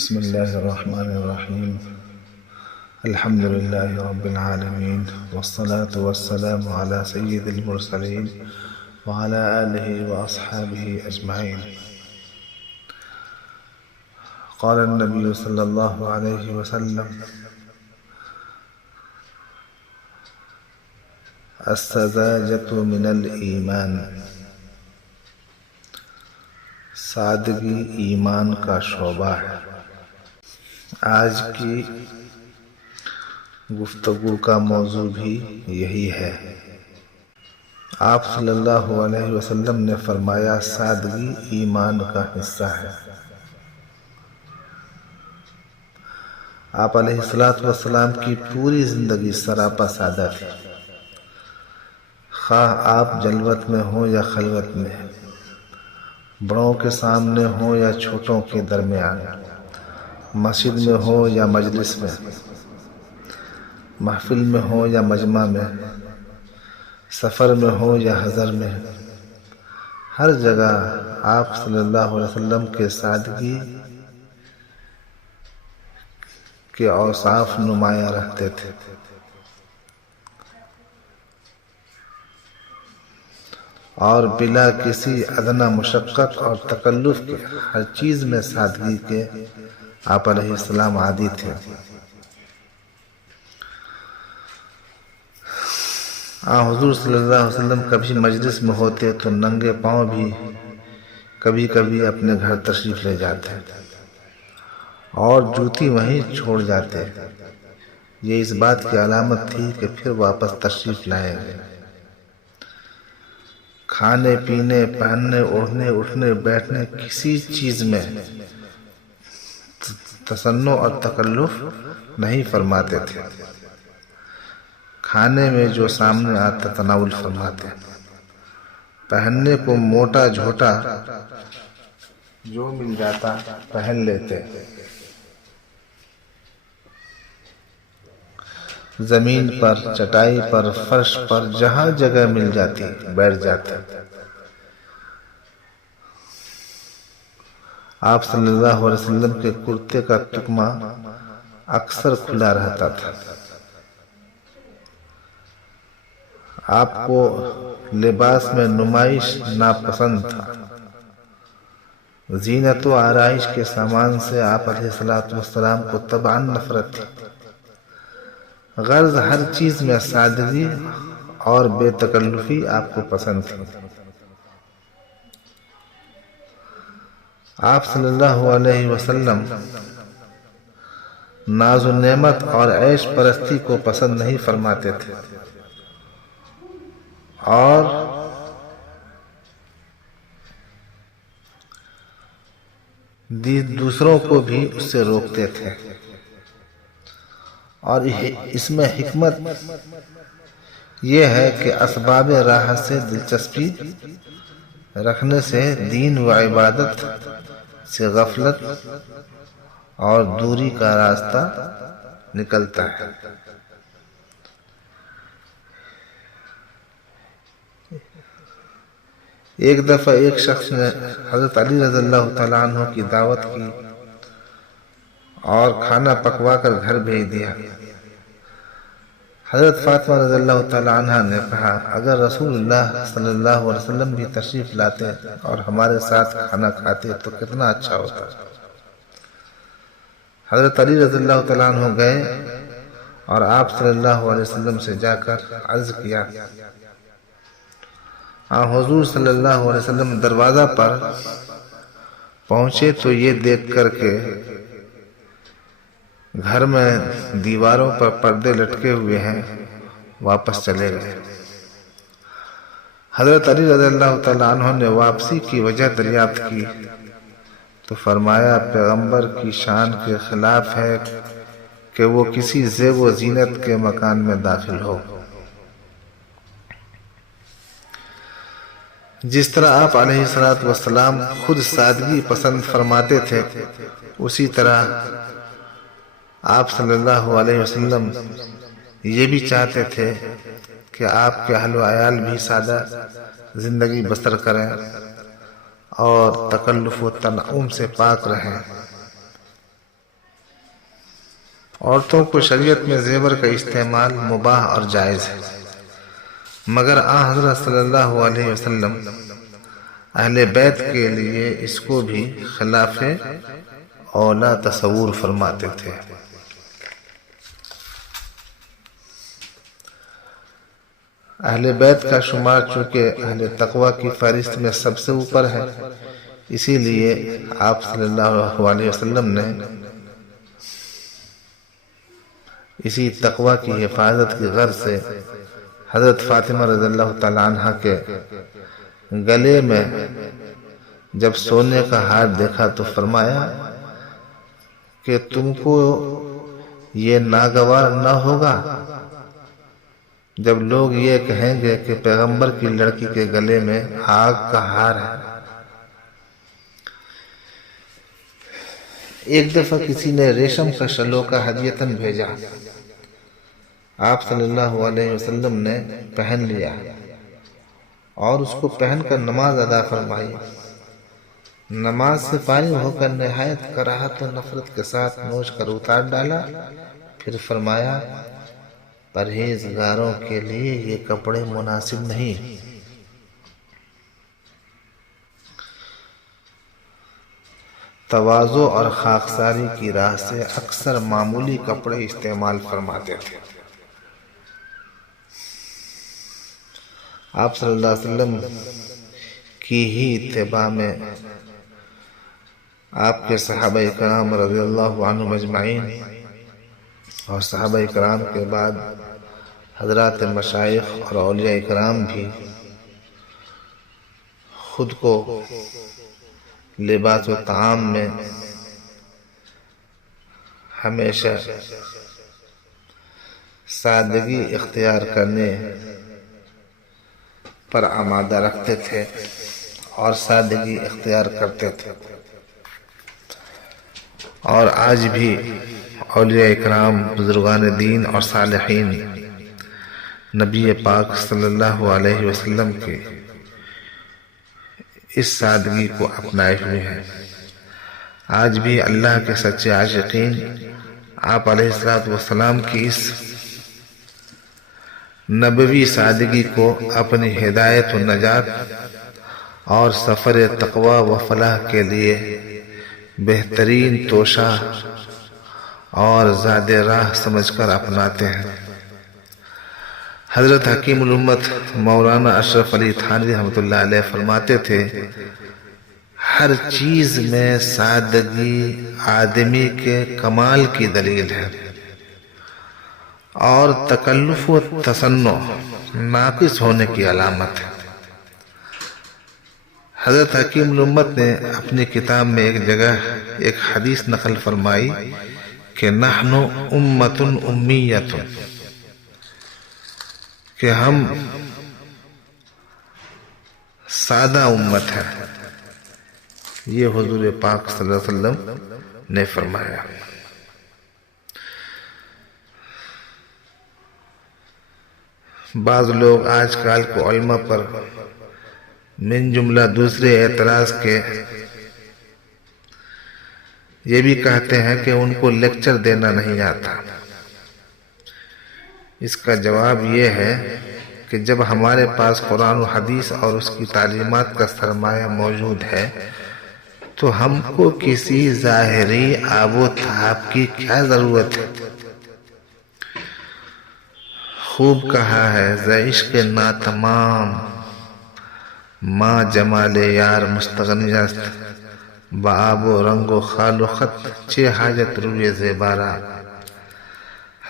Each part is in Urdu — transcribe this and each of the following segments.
بسم الله الرحمن الرحيم. الحمد لله رب العالمين، والصلاة والسلام على سيد المرسلين وعلى آله وأصحابه أجمعين. قال النبي صلى الله عليه وسلم: السذاجة من الإيمان. سادگی ایمان کا شعبہ ہے۔ آج کی گفتگو کا موضوع بھی یہی ہے۔ آپ صلی اللہ علیہ وسلم نے فرمایا، سادگی ایمان کا حصہ ہے۔ آپ علیہ السلام کی پوری زندگی سراپا سادہ تھی، خواہ آپ جلوت میں ہوں یا خلوت میں، بڑوں کے سامنے ہوں یا چھوٹوں کے درمیان، مسجد میں ہو یا مجلس میں، محفل میں ہو یا مجمع میں، سفر میں ہو یا حضر میں، ہر جگہ آپ صلی اللہ علیہ وسلم کے سادگی کے اوصاف نمایاں رہتے تھے۔ اور بلا کسی ادنی مشقت اور تکلف کے ہر چیز میں سادگی کے آپ علیہ السلام عادی تھے۔ حضور صلی اللہ علیہ وسلم کبھی مجلس میں ہوتے تو ننگے پاؤں بھی کبھی کبھی اپنے گھر تشریف لے جاتے اور جوتی وہیں چھوڑ جاتے۔ یہ اس بات کی علامت تھی کہ پھر واپس تشریف لائیں گے۔ کھانے پینے، پہننے، اوڑھنے، اٹھنے، بیٹھنے، کسی چیز میں تصنع اور تکلف نہیں فرماتے تھے۔ کھانے میں جو سامنے آتا تناول فرماتے، پہننے کو موٹا جھوٹا جو مل جاتا پہن لیتے، زمین پر، چٹائی پر، فرش پر، جہاں جگہ مل جاتی بیٹھ جاتے۔ آپ صلی اللہ علیہ وسلم کے کرتے کا تکمہ اکثر کھلا رہتا تھا۔ آپ کو لباس میں نمائش ناپسند تھا۔ زینت و آرائش کے سامان سے آپ علیہ السلام کو طبعاً نفرت تھی۔ غرض ہر چیز میں سادگی اور بے تکلفی آپ کو پسند تھی۔ آپ صلی اللہ علیہ وسلم ناز و نعمت اور عیش پرستی کو پسند نہیں فرماتے تھے اور دوسروں کو بھی اس سے روکتے تھے۔ اور اس میں حکمت یہ ہے کہ اسباب راحت سے دلچسپی رکھنے سے دین و عبادت سے غفلت اور دوری کا راستہ نکلتا ہے۔ ایک دفعہ ایک شخص نے حضرت علی رضی اللہ تعالیٰ عنہ کی دعوت کی اور کھانا پکوا کر گھر بھیج دیا۔ حضرت فاطمہ رضی اللہ تعالیٰ عنہ نے کہا، اگر رسول اللہ صلی اللہ علیہ وسلم بھی تشریف لاتے اور ہمارے ساتھ کھانا کھاتے تو کتنا اچھا ہوتا۔ حضرت علی رضی اللہ تعالیٰ عنہ گئے اور آپ صلی اللہ علیہ وسلم سے جا کر عرض کیا۔ حضور صلی اللہ علیہ وسلم دروازہ پر پہنچے تو یہ دیکھ کر کے گھر میں دیواروں پر پردے لٹکے ہوئے ہیں، واپس چلے گئے۔ حضرت علی رضی اللہ تعالیٰ عنہ نے واپسی کی وجہ دریافت کی تو فرمایا، پیغمبر کی شان کے خلاف ہے کہ وہ کسی زیب و زینت کے مکان میں داخل ہو۔ جس طرح آپ علیہ السلام خود سادگی پسند فرماتے تھے، اسی طرح آپ صلی اللہ علیہ وسلم یہ بھی چاہتے تھے کہ آپ کے اہل و عیال بھی سادہ زندگی بسر کریں اور تکلف و تنعم سے پاک رہیں۔ عورتوں کو شریعت میں زیور کا استعمال مباح اور جائز ہے، مگر آن حضرت صلی اللہ علیہ وسلم اہل بیت کے لیے اس کو بھی خلاف اولا تصور فرماتے تھے۔ اہل بیت کا شمار چونکہ اہل تقوی کی فہرست میں سب سے اوپر ہے، اسی لیے آپ صلی اللہ علیہ وسلم نے اسی تقوی کی حفاظت کی غرض سے حضرت فاطمہ رضی اللہ تعالی عنہ کے گلے میں جب سونے کا ہار دیکھا تو فرمایا کہ تم کو یہ ناگوار نہ ہوگا جب لوگ یہ کہیں گے کہ پیغمبر کی لڑکی کے گلے میں آگ کا ہار ہے۔ ایک دفعہ کسی نے ریشم کا شلوکا ہدیتاً بھیجا، آپ صلی اللہ علیہ وسلم نے پہن لیا اور اس کو پہن کر نماز ادا فرمائی۔ نماز سے فارغ ہو کر نہایت کراہت و نفرت کے ساتھ نوچ کر اتار ڈالا، پھر فرمایا پرہیزگاروں کے لیے یہ کپڑے مناسب نہیں۔ تواضع اور خاکساری کی راہ سے اکثر معمولی کپڑے استعمال فرماتے تھے۔ آپ صلی اللہ علیہ وسلم کی ہی اتباع میں آپ کے صحابہ کرام رضی اللہ عنہم اجمعین اور صحابہ کرام کے بعد حضرات مشائخ اور اولیاء کرام بھی خود کو لباس و طعام میں ہمیشہ سادگی اختیار کرنے پر آمادہ رکھتے تھے اور سادگی اختیار کرتے تھے، اور آج بھی اولیاء اکرام، بزرگان دین اور صالحین نبی پاک صلی اللہ علیہ وسلم کے اس سادگی کو اپنائے ہوئے ہیں۔ آج بھی اللہ کے سچے عاشقین آپ علیہ السلام کی اس نبوی سادگی کو اپنی ہدایت و نجات اور سفر تقوی و فلاح کے لیے بہترین توشہ اور زاد راہ سمجھ کر اپناتے ہیں۔ حضرت حکیم الامت مولانا اشرف علی تھانوی رحمۃ اللہ علیہ فرماتے تھے، ہر چیز میں سادگی آدمی کے کمال کی دلیل ہے اور تکلف و تصنع ناقص ہونے کی علامت ہے۔ حضرت حکیم الامت نے اپنی کتاب میں ایک جگہ ایک حدیث نقل فرمائی کہ نحن امت امیت، کہ ہم سادہ امت ہے۔ یہ حضور پاک صلی اللہ علیہ وسلم نے فرمایا۔ بعض لوگ آج کل کو علماء پر من جملہ دوسرے اعتراض کے یہ بھی کہتے ہیں کہ ان کو لیکچر دینا نہیں آتا۔ اس کا جواب یہ ہے کہ جب ہمارے پاس قرآن و حدیث اور اس کی تعلیمات کا سرمایہ موجود ہے تو ہم کو کسی ظاہری آب و تاب کی کیا ضرورت ہے؟ خوب کہا ہے ز عشق ناتمام ماں جمال یار مستغنی است، بآب و رنگ و خال و خط چہ حاجت روی زیبارہ۔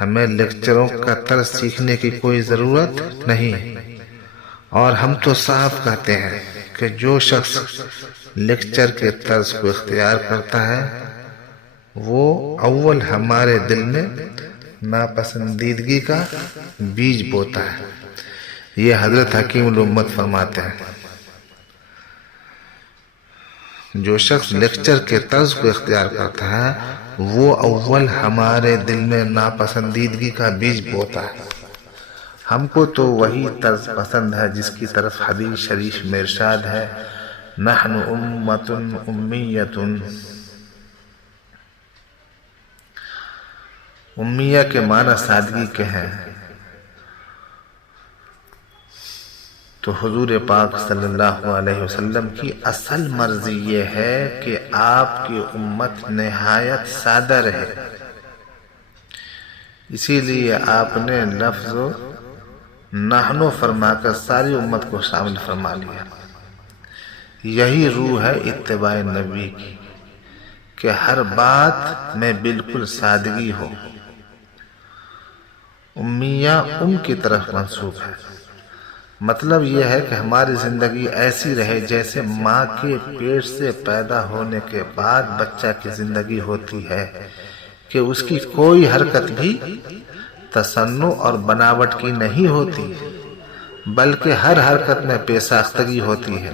ہمیں لیکچروں کا طرز سیکھنے کی کوئی ضرورت نہیں، اور ہم تو صاف کہتے ہیں کہ جو شخص لیکچر کے طرز کو اختیار کرتا ہے وہ اول ہمارے دل میں ناپسندیدگی کا بیج بوتا ہے۔ یہ حضرت حکیم الامت فرماتے ہیں، جو شخص لیکچر کے طرز کو اختیار کرتا ہے وہ اول ہمارے دل میں ناپسندیدگی کا بیج بوتا ہے۔ ہم کو تو وہی طرز پسند ہے جس کی طرف حدیث شریف میں ارشاد ہے نحن امت امیت۔ امیہ کے معنی سادگی کے ہیں، تو حضور پاک صلی اللہ علیہ وسلم کی اصل مرضی یہ ہے کہ آپ کی امت نہایت سادہ رہے، اسی لیے آپ نے لفظ نحنو فرما کر ساری امت کو شامل فرما لیا۔ یہی روح ہے اتباع نبی کی کہ ہر بات میں بالکل سادگی ہو۔ امیہ کی طرف منسوب ہے، مطلب یہ ہے کہ ہماری زندگی ایسی رہے جیسے ماں کے پیٹ سے پیدا ہونے کے بعد بچہ کی زندگی ہوتی ہے، کہ اس کی کوئی حرکت بھی تصنع اور بناوٹ کی نہیں ہوتی، بلکہ ہر حرکت میں پیساختگی ہوتی ہے،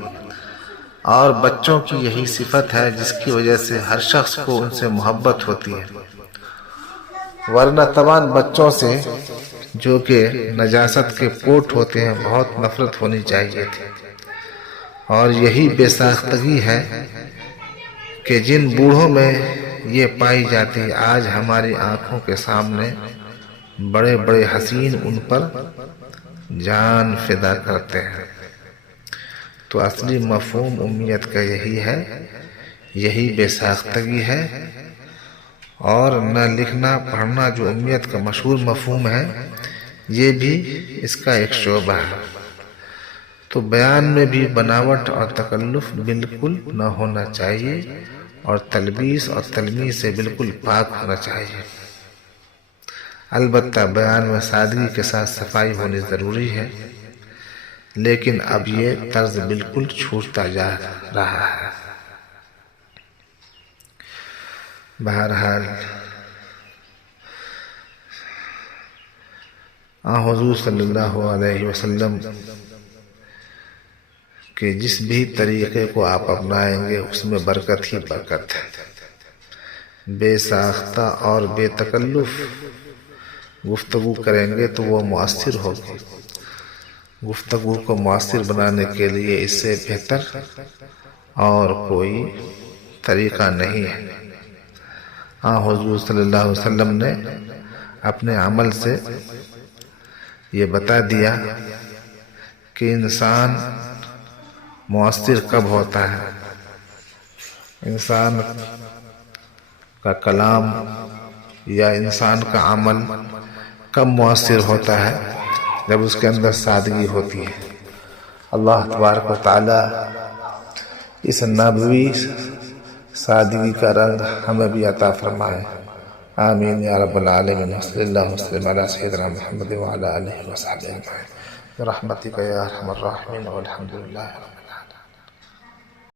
اور بچوں کی یہی صفت ہے جس کی وجہ سے ہر شخص کو ان سے محبت ہوتی ہے، ورنہ تمام بچوں سے جو کہ نجاست کے پوٹ ہوتے ہیں بہت نفرت ہونی چاہیے تھی۔ اور یہی بے ساختگی ہے کہ جن بوڑھوں میں یہ پائی جاتی ہے، آج ہماری آنکھوں کے سامنے بڑے بڑے حسین ان پر جان فدا کرتے ہیں۔ تو اصلی مفہوم امیت کا یہی ہے، یہی بے ساختگی ہے، اور نہ لکھنا پڑھنا جو امیت کا مشہور مفہوم ہے، یہ بھی اس کا ایک شعبہ ہے۔ تو بیان میں بھی بناوٹ اور تکلف بالکل نہ ہونا چاہیے، اور تلبیس اور تلمیس سے بالکل پاک ہونا چاہیے۔ البتہ بیان میں سادگی کے ساتھ صفائی ہونی ضروری ہے، لیکن اب یہ طرز بالکل چھوٹتا جا رہا ہے۔ بہرحال حضور صلی اللہ علیہ وسلم کہ جس بھی طریقے کو آپ اپنائیں گے اس میں برکت ہی برکت ہے۔ بے ساختہ اور بے تکلف گفتگو کریں گے تو وہ مؤثر ہوگی۔ گفتگو کو مؤثر بنانے کے لیے اس سے بہتر اور کوئی طریقہ نہیں ہے۔ حضور صلی اللہ علیہ وسلم نے اپنے عمل سے یہ بتا دیا کہ انسان مؤثر کب ہوتا ہے، انسان کا کلام یا انسان کا عمل کب مؤثر ہوتا ہے، جب اس کے اندر سادگی ہوتی ہے۔ اللہ تبارک و تعالی اس نبوی سادگی کا رنگ ہمیں بھی عطا فرمائے، آمین یا رب العالمین۔ صلی اللہ وسلم علی سیدنا محمد وعلی آلہ وصحبہ اجمعین برحمتک یا ارحم الراحمین والحمد للہ۔